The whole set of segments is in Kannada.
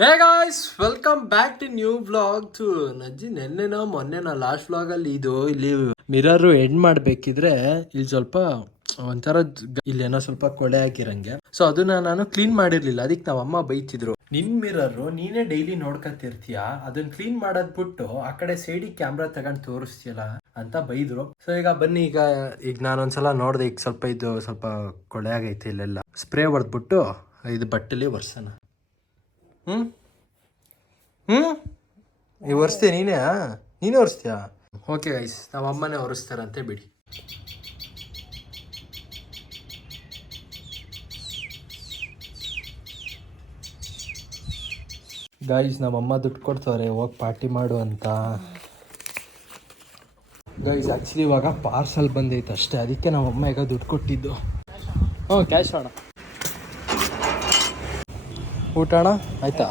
Hey guys welcome back to new vlog to ನಜ್ಜಿ, ನೆನ್ನೆನೋ ಮೊನ್ನೆನೋ ಲಾಸ್ಟ್ ಬ್ಲಾಗ್ ಅಲ್ಲಿ ಇದು, ಇಲ್ಲಿ ಮಿರರ್ ಎಂಡ್ ಮಾಡ್ಬೇಕಿದ್ರೆ ಇಲ್ಲಿ ಸ್ವಲ್ಪ ಒಂಥರ ಇಲ್ಲಿ ಏನೋ ಸ್ವಲ್ಪ ಕೊಳೆ ಹಾಕಿರಂಗೆ ಸೊ ಅದನ್ನ ನಾನು ಕ್ಲೀನ್ ಮಾಡಿರ್ಲಿಲ್ಲ. ಅದಕ್ಕೆ ನಮ್ಮ ಅಮ್ಮ ಬೈತಿದ್ರು. ನಿನ್ ಮಿರರ್ ನೀನೇ ಡೈಲಿ ನೋಡ್ಕತಿರ್ತೀಯ ಅದನ್ನ ಕ್ಲೀನ್ ಮಾಡೋದ್ ಬಿಟ್ಟು ಆ ಕಡೆ ಸೈಡಿ ಕ್ಯಾಮ್ರಾ ತಗೊಂಡ್ ತೋರಿಸ್ತೀಯಲ್ಲ ಅಂತ ಬೈದ್ರು. ಸೊ ಈಗ ಬನ್ನಿ, ಈಗ ಈಗ ನಾನೊಂದ್ಸಲ ನೋಡ್ದೆ, ಈಗ ಸ್ವಲ್ಪ ಇದು ಸ್ವಲ್ಪ ಕೊಳೆ ಆಗೈತೆ ಇಲ್ಲೆಲ್ಲ. ಸ್ಪ್ರೇ ಹೊಡೆದ್ಬಿಟ್ಟು ಇದು ಬಟ್ಟೆಲಿ ಒರ್ಸೋಣ. ಹ್ಮ್? ಹ್ಮ್? ಈ ಒರೆಸ್ತೀಯ ನೀನೇ ನೀನೇ ಒರೆಸ್ತೀಯಾ ಓಕೆ ಗೈಸ್ ನಮ್ಮ ಅಮ್ಮನೇ ಒರೆಸ್ತಾರಂತೆ ಬಿಡಿ. ಗೈಸ್ ನಮ್ಮಮ್ಮ ದುಡ್ಡು ಕೊಡ್ತಾವ್ರೆ ಹೋಗಿ ಪಾರ್ಟಿ ಮಾಡು ಅಂತ. ಗೈಸ್ ಆ್ಯಕ್ಚುಲಿ ಇವಾಗ ಪಾರ್ಸಲ್ ಬಂದೈತೆ ಅಷ್ಟೇ ಅದಕ್ಕೆ ನಮ್ಮಮ್ಮ ಈಗ ದುಡ್ಡು ಕೊಟ್ಟಿದ್ದು. ಹ್ಞೂ ಕ್ಯಾಶ್ ಅಣ್ಣ ಊಟ ಅಣ್ಣ ಆಯ್ತಾ?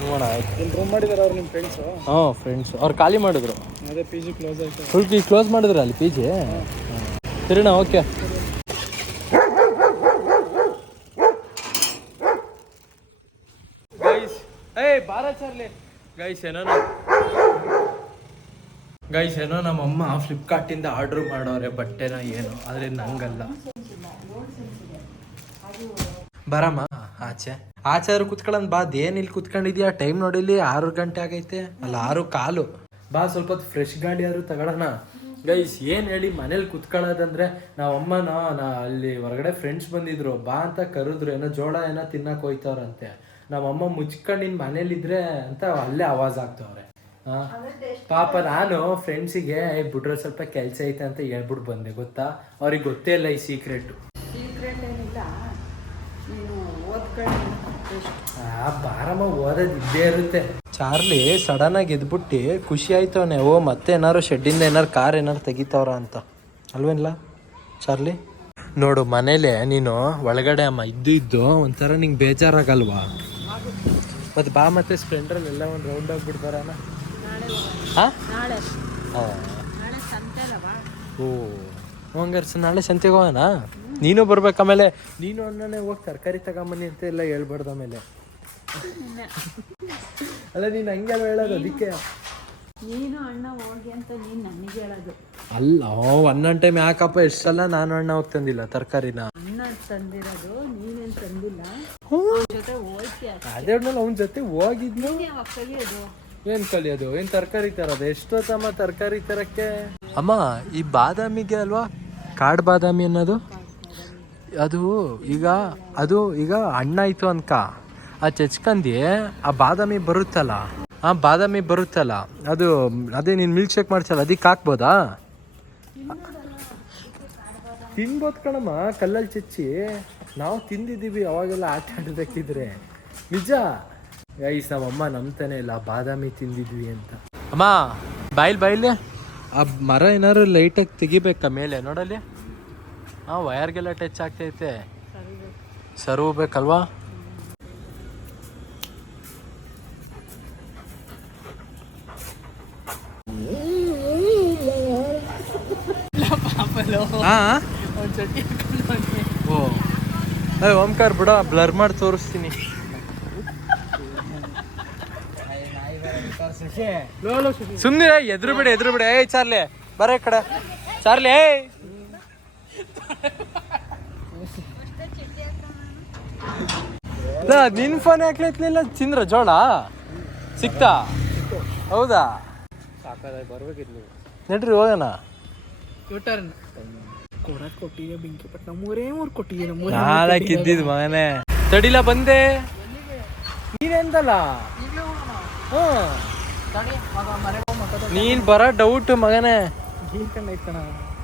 ನೋಡೋಣ ಆಯ್ತು. ಇಲ್ಲಿ ರೂಮ್ ಮಾಡಿದಾರೆ ಅವ್ರು ನಿಮ್ಮ ಫ್ರೆಂಡ್ಸು ಹಾಂ ಫ್ರೆಂಡ್ಸ್ ಅವ್ರು ಖಾಲಿ ಮಾಡಿದ್ರು. ಫುಲ್ ಪಿ ಜಿ ಕ್ಲೋಸ್ ಆಯ್ತು. ಫುಲ್ ಕ್ಲೋಸ್ ಮಾಡಿದ್ರು ಅಲ್ಲಿ ಪಿ ಜಿ ಸರಿನಾ ಓಕೆ ಗೈಸ್ ಏನೋ ಗೈಸ್ ಏನೋ ನಮ್ಮಮ್ಮ ಫ್ಲಿಪ್ಕಾರ್ಟಿಂದ ಆರ್ಡ್ರ್ ಮಾಡೋರೆ ಬಟ್ಟೆನ ಏನು. ಆದ್ರೆ ನಂಗಲ್ಲ. ಬರಮ್ಮ. ಆಚೆ. ಆಚೆ ಆದ್ರೂ ಕುತ್ಕೊಳ್ಳೋಣ ಬಾ ಅದೇನ್ ಇಲ್ಲಿ ಕುತ್ಕೊಂಡಿದ್ಯಾ? ಟೈಮ್ ನೋಡಿಲಿ ಆರು ಗಂಟೆ ಆಗೈತೆ. ಅಲ್ಲ, ಆರು ಕಾಲು. ಬಾ ಸ್ವಲ್ಪ ಫ್ರೆಶ್ ಗಾಡಿ ಆದ್ರೂ ತಗೊಳ್ಳೋಣ ಗೈಸ್ ಏನು ಹೇಳಿ ಮನೇಲಿ ಕುತ್ಕೊಳ್ಳೋದಂದ್ರೆ ನಾವಮ್ಮನ, ನಾ ಅಲ್ಲಿ ಹೊರಗಡೆ ಫ್ರೆಂಡ್ಸ್ ಬಂದಿದ್ರು, ಬಾ ಅಂತ ಕರೆದ್ರು, ಏನೋ ಜೋಳ ಏನೋ ತಿನ್ನಕ್ ಹೋಯ್ತವ್ರಂತೆ. ನಮ್ಮಮ್ಮ ಮುಚ್ಕೊಂಡು ನಿನ್ ಮನೇಲಿದ್ರೆ ಅಂತ ಅಲ್ಲೇ ಆವಾಜ್ ಆಗ್ತವ್ರೆ ಪಾಪ ನಾನು ಫ್ರೆಂಡ್ಸಿಗೆ ಬಿಡ್ರೆ ಸ್ವಲ್ಪ ಕೆಲಸ ಐತೆ ಅಂತ ಹೇಳ್ಬಿಟ್ಟು ಬಂದೆ, ಗೊತ್ತಾ? ಅವ್ರಿಗೆ ಗೊತ್ತೇ ಇಲ್ಲ ಈ ಸೀಕ್ರೆಟ್ ಆ ಬಾರಮ್ಮ ಓದೋದು ಇದ್ದೇ ಇರುತ್ತೆ. ಚಾರ್ಲಿ ಸಡನ್ ಆಗಿ ಎದ್ಬಿಟ್ಟು ಖುಷಿ ಆಯ್ತು ಅವನೇ ಓ ಮತ್ತೆ ಏನಾರು ಶೆಡ್ಡಿಂದ ಏನಾರು ಕಾರ್ ಏನಾರು ತೆಗಿತಾವ್ರ ಅಂತ. ಅಲ್ವೇನಿಲ್ಲ ಚಾರ್ಲಿ? ನೋಡು ಮನೇಲೆ ನೀನು ಒಳಗಡೆ ಅಮ್ಮ ಇದ್ದು ಇದ್ದು ಒಂಥರ ನಿಂಗೆ ಬೇಜಾರಾಗಲ್ವಾ? ಮತ್ತೆ ಬಾ ಮತ್ತೆ ಸ್ಪ್ಲೆಂಡ್ರಲ್ಲಿ ಎಲ್ಲ ಒಂದು ರೌಂಡ್ ಹೋಗ್ಬಿಟ್ಟು ಬರೋಣ. ಹಾ? ಓ ಹಂಗಾರೆ ನಾಳೆ ಸಂತೆಗೆ ಹೋಗೋಣ? ನೀನು ಬರ್ಬೇಕು ಆಮೇಲೆ. ನೀನು ಅಣ್ಣನೇ ಹೋಗಿ ತರಕಾರಿ ತಗೊಂಬನ್ನಿ ಅಂತ ಎಲ್ಲ ಹೇಳ್ಬಾರ್ದು ಆಮೇಲೆ. ಅಲ್ಲ ನೀನು ಹಂಗೆಲ್ಲ ಹೇಳೋದು? ಅದಕ್ಕೆ. ನೀನು ಅಣ್ಣ ಹೋಗಿ ಅಂತ ನೀನು ನನಗೆ ಹೇಳೋದು. ಅಲ್ಲ ಒಂದೊಂದು ಟೈಮ್ ಯಾಕಪ್ಪ ಎಷ್ಟು ಸಲ ನಾನು ಅಣ್ಣ ಹೋಗಿ ತಂದಿಲ್ಲ ತರಕಾರಿನ? ಅಣ್ಣ ತಂದಿರೋದು ನೀನೇನು ತಂದಿಲ್ಲ. ಅವ್ನ್ ಜೊತೆ ಅದೇ ಅವನ ಜೊತೆ ಹೋಗಿದ್ನು ಯಾವಾಗ ಕಲಿಯೋದು ಏನ್ ಕಲಿಯೋದು ಏನ್ ತರಕಾರಿ ತರೋದು? ಎಷ್ಟೊತ್ತಮ್ಮ ತರಕಾರಿ ತರಕ್ಕೆ? ಅಮ್ಮ ಈ ಬಾದಾಮಿಗೆ ಅಲ್ವಾ? ಕಾಡು ಬಾದಾಮಿ ಅನ್ನೋದು? ಅದು ಈಗ ಅದು ಈಗ ಅಣ್ಣ ಆಯ್ತು ಅನ್ಕ ಆ ಚಚ್ಕಂದಿ, ಆ ಬಾದಾಮಿ ಬರುತ್ತಲ್ಲ, ಆ ಬಾದಾಮಿ ಬರುತ್ತಲ್ಲ, ಅದು ಅದೇ ನೀನು ಮಿಲ್ಕ್ ಶೇಕ್ ಮಾಡ್ಸಲ್ಲ ಅದಕ್ಕೆ ಹಾಕ್ಬೋದಾ? ತಿನ್ಬೋದು ಕಣಮ್ಮ ಕಲ್ಲಲ್ಲಿ ಚಚ್ಚಿ. ನಾವು ತಿಂದಿದ್ದೀವಿ, ಅವಾಗೆಲ್ಲ ಆಟ ಆಡಬೇಕಿದ್ರೆ. ನಿಜ? ಐಸ್ ನಮ್ಮಮ್ಮ ನಂಬ್ತಾನೆ ಇಲ್ಲ, ಬಾದಾಮಿ ತಿಂದಿದ್ವಿ ಅಂತ. ಅಮ್ಮ, ಬಾಯ್ಲ್, ಬಾಯ್ಲಿ. ಆ ಮರ ಏನಾದ್ರು ಲೈಟಾಗಿ ತೆಗಿಬೇಕಾ ಮೇಲೆ? ನೋಡಲ್ಲಿ. ಹಾಂ ವಯರ್ಗೆಲ್ಲ ಟಚ್ ಆಗ್ತೈತೆ. ಸರ್ವ್ ಬೇಕಲ್ವಾ ಹಾಂ ಓ. ಏ ಓಂಕಾರ್ ಬಿಡ ಬ್ಲರ್ ಮಾಡಿ ತೋರಿಸ್ತೀನಿ. ಸುಮ್ಮನೆ ಎದ್ರು ಬಿಡ ಎದ್ರು ಬಿಡ. ಏಯ್ ಚಾರ್ಲಿ ಬರ ಈ ಕಡೆ. ಚಾರ್ಲಿ ಏಯ್. ನಿನ್ ಫೋನ್ ಯಾಕೆಲ್ಲ ಚಿಂದ್ರ ಜೋಳ? ಸಿಕ್ತಾ? ಹೌದಾ? ಬರ್ಬೇಕಿತ್ತು ನಡ್ರಿ ಹೋಗೋಣ. ಯೂಟರ್ನ್ ಕೊಡಕ್ ಕೊಟ್ಟಿದ್ದೆ ಬೆಂಕಿ ಪಟ್ ನಮ್ಮೂರೇ ಊರು ಕೊಟ್ಟಿದ್ದೆ ನಮ್ಮೂರ ನಾಲ್ಕು ಇದ್ದಿದ್ ಮಗನೇ. ತಡಿಲ ಬಂದೆ. ನೀನೆಂದಲ್ಲ ನೀನ್ ಬರ ಡೌಟ್ ಮಗನೇ.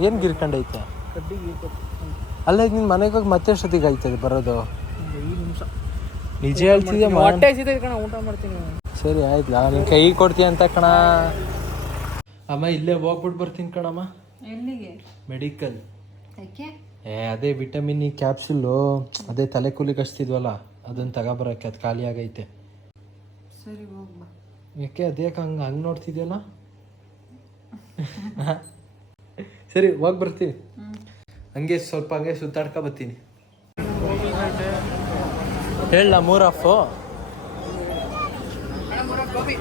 ಏನ್ ಗಿರ್ಕೊಂಡೈತೆ? ಅಲ್ಲ ನಿನ್ ಮನೆಗೆ ಹೋಗಿ ಮತ್ತೆ ಎಷ್ಟೊತ್ತಿಗೆ ಆಯ್ತದೆ ಬರೋದು? ನಿಜ ಹೇಳ್ತಿದ್ದೆ? ಹೊಟ್ಟೆ ಕಣ ಊಟ ಮಾಡ್ತೀನಿ. ಸರಿ ಆಯ್ತು. ನಿನ್ ಕೈ ಕೊಡ್ತೀಯ ಅಂತ ಕಣ. ಅಮ್ಮ ಇಲ್ಲೇ ಹೋಗ್ಬಿಟ್ಟು ಬರ್ತೀನಿ ಕಣಮ್ಮ. ಎಲ್ಲಿಗೆ? ಮೆಡಿಕಲ್ ಏ ಅದೇ ವಿಟಮಿನ್ ಇ ಕ್ಯಾಪ್ಸುಲ್ಲು ಅದೇ ತಲೆ ಕೂಲಿ ಹಚ್ತಿದ್ವಲ್ಲ ಅದನ್ನ ತಗೊಬರಕ್ಕೆ ಅದು ಖಾಲಿ ಆಗೈತೆ. ಸರಿ ಹೋಗ್ಬಾ. ಯಾಕೆ ಅದೇಕೆ ಹಂಗೆ ಹಂಗೆ ನೋಡ್ತಿದ್ಯಲ್ಲ? ಸರಿ ಹೋಗಿ ಬರ್ತೀವಿ ಹಂಗೆ ಸ್ವಲ್ಪ ಹಂಗೆ ಸುತ್ತಾಡ್ಕೊ ಬರ್ತೀನಿ. ಹೇಳ ಮೂರ್ ಆಫು ಗೋಬಿ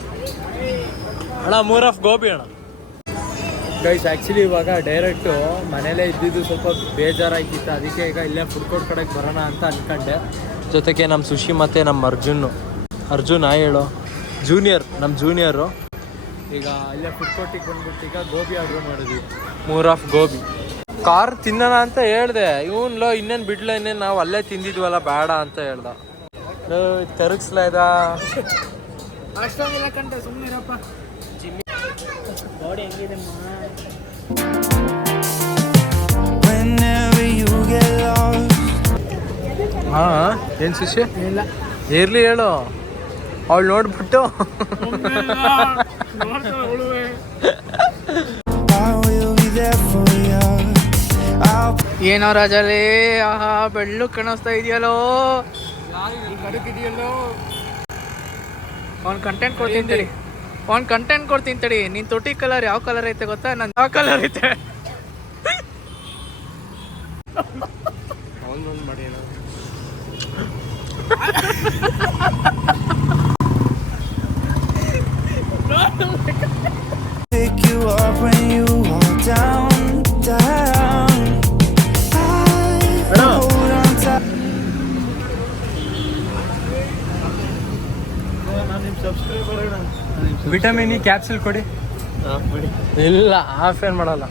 ಅಣ್ಣ ಮೂರ್ ಆಫ್ ಗೋಬಿ ಅಣ್ಣ. ಗೈಸ್ ಆ್ಯಕ್ಚುಲಿ ಇವಾಗ ಡೈರೆಕ್ಟು ಮನೇಲೇ ಇದ್ದಿದ್ದು ಸ್ವಲ್ಪ ಬೇಜಾರಾಯ್ತಿತ್ತು. ಅದಕ್ಕೆ ಈಗ ಇಲ್ಲೇ ಫುಡ್ ಕೋರ್ಟ್ ಕಡೆಗೆ ಬರೋಣ ಅಂತ ಅಂದ್ಕೊಂಡೆ ಜೊತೆಗೆ ನಮ್ಮ ಸುಶಿ ಮತ್ತು ನಮ್ಮ ಅರ್ಜುನ್. ಅರ್ಜುನ್, ಆ ಹೇಳು. ಜೂನಿಯರ್ ನಮ್ಮ ಜೂನಿಯರು ಈಗ ಇಲ್ಲೇ ಫುಡ್ ಕೋರ್ಟಿಗೆ ಬಂದ್ಬಿಟ್ಟು ಈಗ ಗೋಬಿ ಆರ್ಡರ್ ಮಾಡಿದ್ವಿ. ಮೂರ್ ಆಫ್ ಗೋಬಿ. ಕಾರ್ ತಿನ್ನೋಣ ಅಂತ ಹೇಳ್ದೆ. ಇವನ್ಲೋ ಇನ್ನೇನು ಬಿಡ್ಲ, ಇನ್ನೇನು ನಾವು ಅಲ್ಲೇ ತಿಂದಿದ್ವಲ್ಲ, ಬೇಡ ಅಂತ ಹೇಳ್ದ. ತೆರಗಿಸ್ಲ ಇದ? ಅಷ್ಟೊಂದಿಲ್ಲ ಕಂಡ ಸುಮ್ಮನಿರಪ್ಪ ಗಾಡಿ ಹೆಂಗಿದೆ Whenever you ಹಾ ಏನು ಶಿಷ್ಯ? ಇಲ್ಲ. ಇರ್ಲಿ ಹೇಳು. ಅವಳು ನೋಡ್ಬಿಟ್ಟು. ಏನೋ ರಾಜಲೇ ಆಹಾ ಬೆಳ್ಳು ಕಾಣಿಸ್ತಾ ಇದೆಯಲ್ಲೋ. ಕಡುಕಿದೆಯಲ್ಲೋ ಅವ್ನು ಕಂಟೆಂಟ್ ಕೊಡ್ತೀನಿ ತಡಿ. ಅವ್ನು ಕಂಟೆಂಟ್ ಕೊಡ್ತೀನಿ ತಡಿ. ನಿನ್ ತೊಟ್ಟಿ ಕಲರ್ ಯಾವ ಕಲರ್ ಐತೆ ಗೊತ್ತಾ? ನನ್ ಯಾವ ಕಲರ್ ಐತೆ. pick ವಿಟಮಿನ್ ಇ ಕ್ಯಾಪ್ಸೂಲ್ ಕೊಡಿ. ಇಲ್ಲ ಹಾಫ್ ಏನು ಮಾಡಲ್ಲ.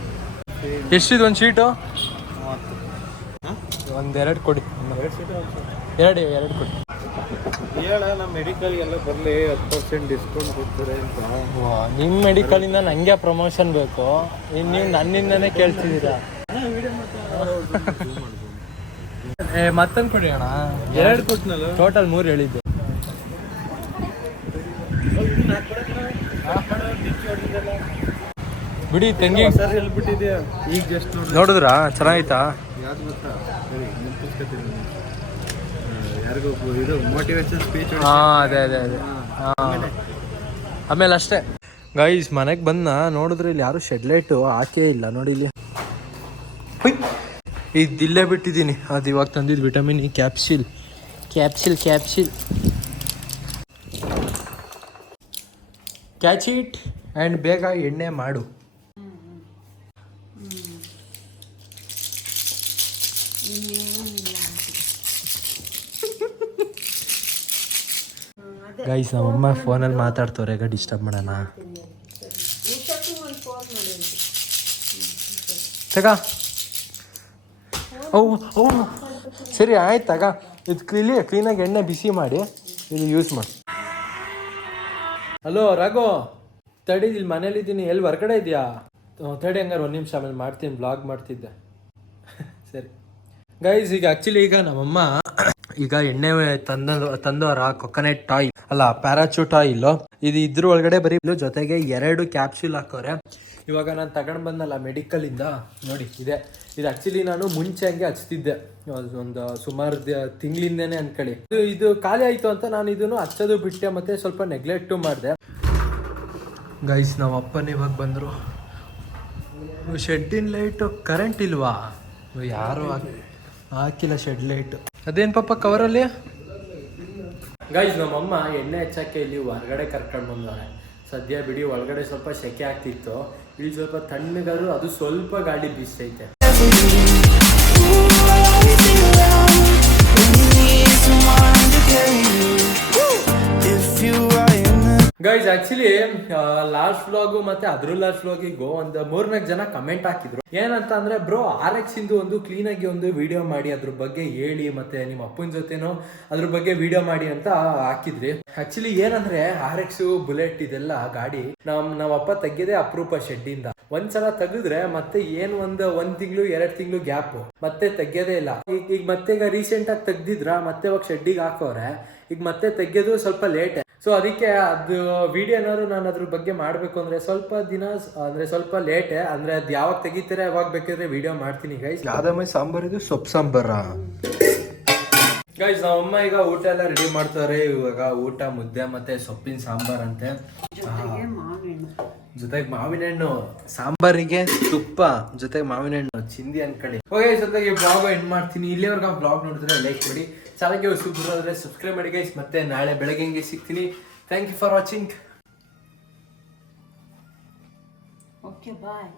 ಎಷ್ಟಿದೆ ಒಂದು ಶೀಟು? ಒಂದೆರಡು ಕೊಡಿ. ಎರಡು ಎರಡು ಕೊಡಿ. ಹೇಳ ನಮ್ಮ ಇಂದ ಬರಲಿ ಹತ್ತು ಪರ್ಸೆಂಟ್ ಡಿಸ್ಕೌಂಟ್ ಕೊಡ್ತಾರೆ ಅಂತ. ನಿಮ್ಮ ಮೆಡಿಕಲಿಂದ ನನಗೆ ಪ್ರಮೋಷನ್ ಬೇಕು. ಇನ್ನು ನೀವು ನನ್ನಿಂದನೇ ಕೇಳ್ತಿದ್ದೀರಾ? ಏ ಮತ್ತೊಂದು ಕೊಡಿ ಅಣ್ಣ. ಎರಡು ಕೊಟ್ಟನಲ್ಲ ಟೋಟಲ್ ಮೂರು ಹೇಳಿದ್ದು. ಬಿಡಿ ತಂಗಿ. ಸರ್ ಹೇಳ್ಬಿಟ್ಟಿದ್ಯಾ? ಈಗ ಜಸ್ಟ್ ನೋಡಿ ನೋಡಿದ್ರಾ? ಚೆನ್ನಾಗಿತ್ತಾ ಯಾವ್ದು ಗೊತ್ತಾ? ಸರಿ ನೆನ್ಪಿಸ್ಕೊತೀನಿ. ಯಾರಿಗೂ ಇದು ಮೋಟಿವೇಶನ್ ಸ್ಪೀಚ್ ಹಾಂ ಅದೇ ಅದೇ ಅದೇ. ಹಾ. ಆಮೇಲೆ ಅಷ್ಟೇ. ಗೈಸ್ ಮನೆಗೆ ಬಂದ ನೋಡಿದ್ರೆ ಇಲ್ಲಿ ಯಾರು ಶೆಡ್ ಲೈಟು ಹಾಕೇ ಇಲ್ಲ. ನೋಡಿ ಇಲ್ಲಿ. ಇದು ಇದ್ ಇಲ್ಲೇ ಬಿಟ್ಟಿದ್ದೀನಿ. ಅದು ಇವಾಗ ತಂದಿದ್ದು vitamin E capsule capsule capsule catch it and ಬೇಗ ಎಣ್ಣೆ ಮಾಡು. ಗೈಸ್ ನಮ್ಮಮ್ಮ ಫೋನಲ್ಲಿ ಮಾತಾಡ್ತವ್ರೆ, ಈಗ ಡಿಸ್ಟರ್ಬ್ ಮಾಡೋಣ. ತಗ. ಓ ಓ ಸರಿ, ಆಯ್ತು ಇದು ಕ್ಲೀಲಿ, ಕ್ಲೀನಾಗಿ ಎಣ್ಣೆ ಬಿಸಿ ಮಾಡಿ, ಇದು ಯೂಸ್ ಮಾಡಿ. ಹಲೋ ರಘು. ತಡಿ ಇಲ್ಲಿ ಮನೇಲಿದ್ದೀನಿ ಎಲ್ಲಿ ಹೊರಗಡೆ ಇದೆಯಾ? ತಡಿ ಹಂಗಾರೆ ಒಂದು ನಿಮಿಷ ಆಮೇಲೆ ಮಾಡ್ತೀನಿ ಬ್ಲಾಗ್ ಮಾಡ್ತಿದ್ದೆ. ಸರಿ. ಗೈಸ್ ಈಗ ಆ್ಯಕ್ಚುಲಿ ಈಗ ನಮ್ಮಮ್ಮ ಈಗ ಎಣ್ಣೆ ತಂದ ತಂದವರ ಕೊಕೊನೆಟ್ ಆಯಿಲ್ ಅಲ್ಲ ಪ್ಯಾರಾಚೂಟ್ ಆಯಿಲ್ ಇದು ಇದ್ರ ಒಳಗಡೆ ಬರೀ ಜೊತೆಗೆ ಎರಡು ಕ್ಯಾಪ್ಸೂಲ್ ಹಾಕೋರೆ. ಇವಾಗ ನಾನು ತಗೊಂಡು ಬಂದಲ್ಲ ಮೆಡಿಕಲ್ ಇಂದ. ನೋಡಿ, ಇದೆ. ಇದು ಆ್ಯಕ್ಚುಲಿ ನಾನು ಮುಂಚೆ ಹಂಗೆ ಹಚ್ತಿದ್ದೆ. ಒಂದು ಸುಮಾರು ತಿಂಗಳಿಂದನೇ ಅನ್ಕೊಳ್ಳಿ. ಇದು ಇದು ಖಾಲಿ ಆಯ್ತು ಅಂತ ನಾನು ಇದನ್ನು ಹಚ್ಚೋದು ಬಿಟ್ಟೆ, ಮತ್ತೆ ಸ್ವಲ್ಪ ನೆಗ್ಲೆಕ್ಟು ಮಾಡಿದೆ. ಗೈಸ್ ನಾವು ಅಪ್ಪನ ಇವಾಗ ಬಂದರು. ಶೆಡ್ಡಿನ ಲೈಟು ಕರೆಂಟ್ ಇಲ್ವಾ? ಯಾರು ಹಾಕಿಲ್ಲ ಶೆಡ್ ಲೈಟ್ ಅದೇನು ಪಾಪ ಕವರಲ್ಲಿ ಗೈಸ್ ನಮ್ಮಮ್ಮ ಎಣ್ಣೆ ಹಚ್ಚಕ್ಕೆ ಇಲ್ಲಿ ಹೊರಗಡೆ ಕರ್ಕೊಂಡು ಬಂದವ್ರೆ. ಸದ್ಯ ಬಿಡಿ, ಒಳಗಡೆ ಸ್ವಲ್ಪ ಸೆಕೆ ಆಗ್ತಿತ್ತು. ಇಲ್ಲಿ ಸ್ವಲ್ಪ ತಣ್ಣಗಾದ್ರು ಅದು ಸ್ವಲ್ಪ ಗಾಳಿ ಬೀಸ್ತೈತೆ. ಗೈಸ್ ಆಕ್ಚುಲಿ ಲಾಸ್ಟ್ ವ್ಲಾಗು ಮತ್ತೆ ಅದ್ರ ಲಾಸ್ಟ್ ವ್ಲಾಗಿಗೂ ಒಂದು ಮೂರ್ನಾಲ್ಕು ಜನ ಕಮೆಂಟ್ ಹಾಕಿದ್ರು. ಏನಂತ ಅಂದ್ರೆ ಬ್ರೋ ಆರ್ ಎಕ್ಸ್ ಇಂದು ಒಂದು ಕ್ಲೀನ್ ಆಗಿ ಒಂದು ವಿಡಿಯೋ ಮಾಡಿ, ಅದ್ರ ಬಗ್ಗೆ ಹೇಳಿ, ಮತ್ತೆ ನಿಮ್ಮ ಅಪ್ಪನ ಜೊತೆನೋ ಅದ್ರ ಬಗ್ಗೆ ವಿಡಿಯೋ ಮಾಡಿ ಅಂತ ಹಾಕಿದ್ರಿ. ಆಕ್ಚುಲಿ ಏನಂದ್ರೆ ಆರ್ ಎಕ್ಸ್ ಬುಲೆಟ್ ಇದೆಲ್ಲ ಗಾಡಿ ನಮ್ ನಮ್ಮ ಅಪ್ಪ ತೆಗ್ಯದೆ ಅಪರೂಪ ಶೆಡ್ಡಿಂದ ಒಂದ್ಸಲ ತೆಗೆದ್ರೆ ಮತ್ತೆ ಏನ್ ಒಂದ್ ಒಂದ್ ತಿಂಗಳು, ಎರಡ್ ತಿಂಗಳು ಗ್ಯಾಪ್ ಮತ್ತೆ ತೆಗ್ಯೋದೇ ಇಲ್ಲ. ಈಗ ಈಗ ಮತ್ತೆ ಈಗ ರೀಸೆಂಟ್ ಆಗಿ ತೆಗ್ದಿದ್ರ, ಮತ್ತೆ ಇವಾಗ ಶೆಡ್ಡಿಗೆ ಹಾಕೋರೆ, ಈಗ ಮತ್ತೆ ತೆಗ್ಯೋದು ಸ್ವಲ್ಪ ಲೇಟ್ ಸೊ ಅದಕ್ಕೆ ಅದು ವಿಡಿಯೋ ಏನಾದ್ರು ನಾನು ಅದ್ರ ಬಗ್ಗೆ ಮಾಡಬೇಕು ಅಂದ್ರೆ ಸ್ವಲ್ಪ ದಿನ, ಅಂದ್ರೆ ಸ್ವಲ್ಪ ಲೇಟ್ ಅಂದ್ರೆ ಅದು ಯಾವಾಗ ತೆಗಿತೀರಾ, ಯಾವಾಗ ಬೇಕಿದ್ರೆ ವಿಡಿಯೋ ಮಾಡ್ತೀನಿ ಗೈಸ್ ಸಾಂಬಾರ್ ಇದು ಸೊಪ್ಪು ಸಾಂಬಾರ? ಗೈಸ್ ನಮ್ಮ ಅಮ್ಮ ಈಗ ಊಟ ಎಲ್ಲ ರೆಡಿ ಮಾಡ್ತಾರೆ ಇವಾಗ ಊಟ ಮುದ್ದೆ ಮತ್ತೆ ಸೊಪ್ಪಿನ ಸಾಂಬಾರ್ ಅಂತೆ. ಜೊತೆಗೆ ಮಾವಿನ ಹಣ್ಣು. ಸಾಂಬಾರಿಗೆ ತುಪ್ಪ ಜೊತೆಗೆ ಮಾವಿನ ಹಣ್ಣು ಚಿಂದಿ ಅನ್ಕೊಳ್ಳಿ. ಓಕೆ ಜೊತೆಗೆ ಬ್ಲಾಗ್ ಎಂಡ್ ಮಾಡ್ತೀನಿ. ಇಲ್ಲಿವರೆಗೂ ಬ್ಲಾಗ್ ನೋಡಿದ್ರೆ ಲೈಕ್ ಮಾಡಿ ಚಾನಲ್ಗೆ ಸುಬ್ಬರಾದ್ರೆ ಸಬ್ಸ್ಕ್ರೈಬ್ ಮಾಡಿ ಗೈಸ್ ಮತ್ತೆ ನಾಳೆ ಬೆಳಗ್ಗೆ ಹಿಂಗೆ ಸಿಗ್ತೀನಿ. Thank you for watching okay bye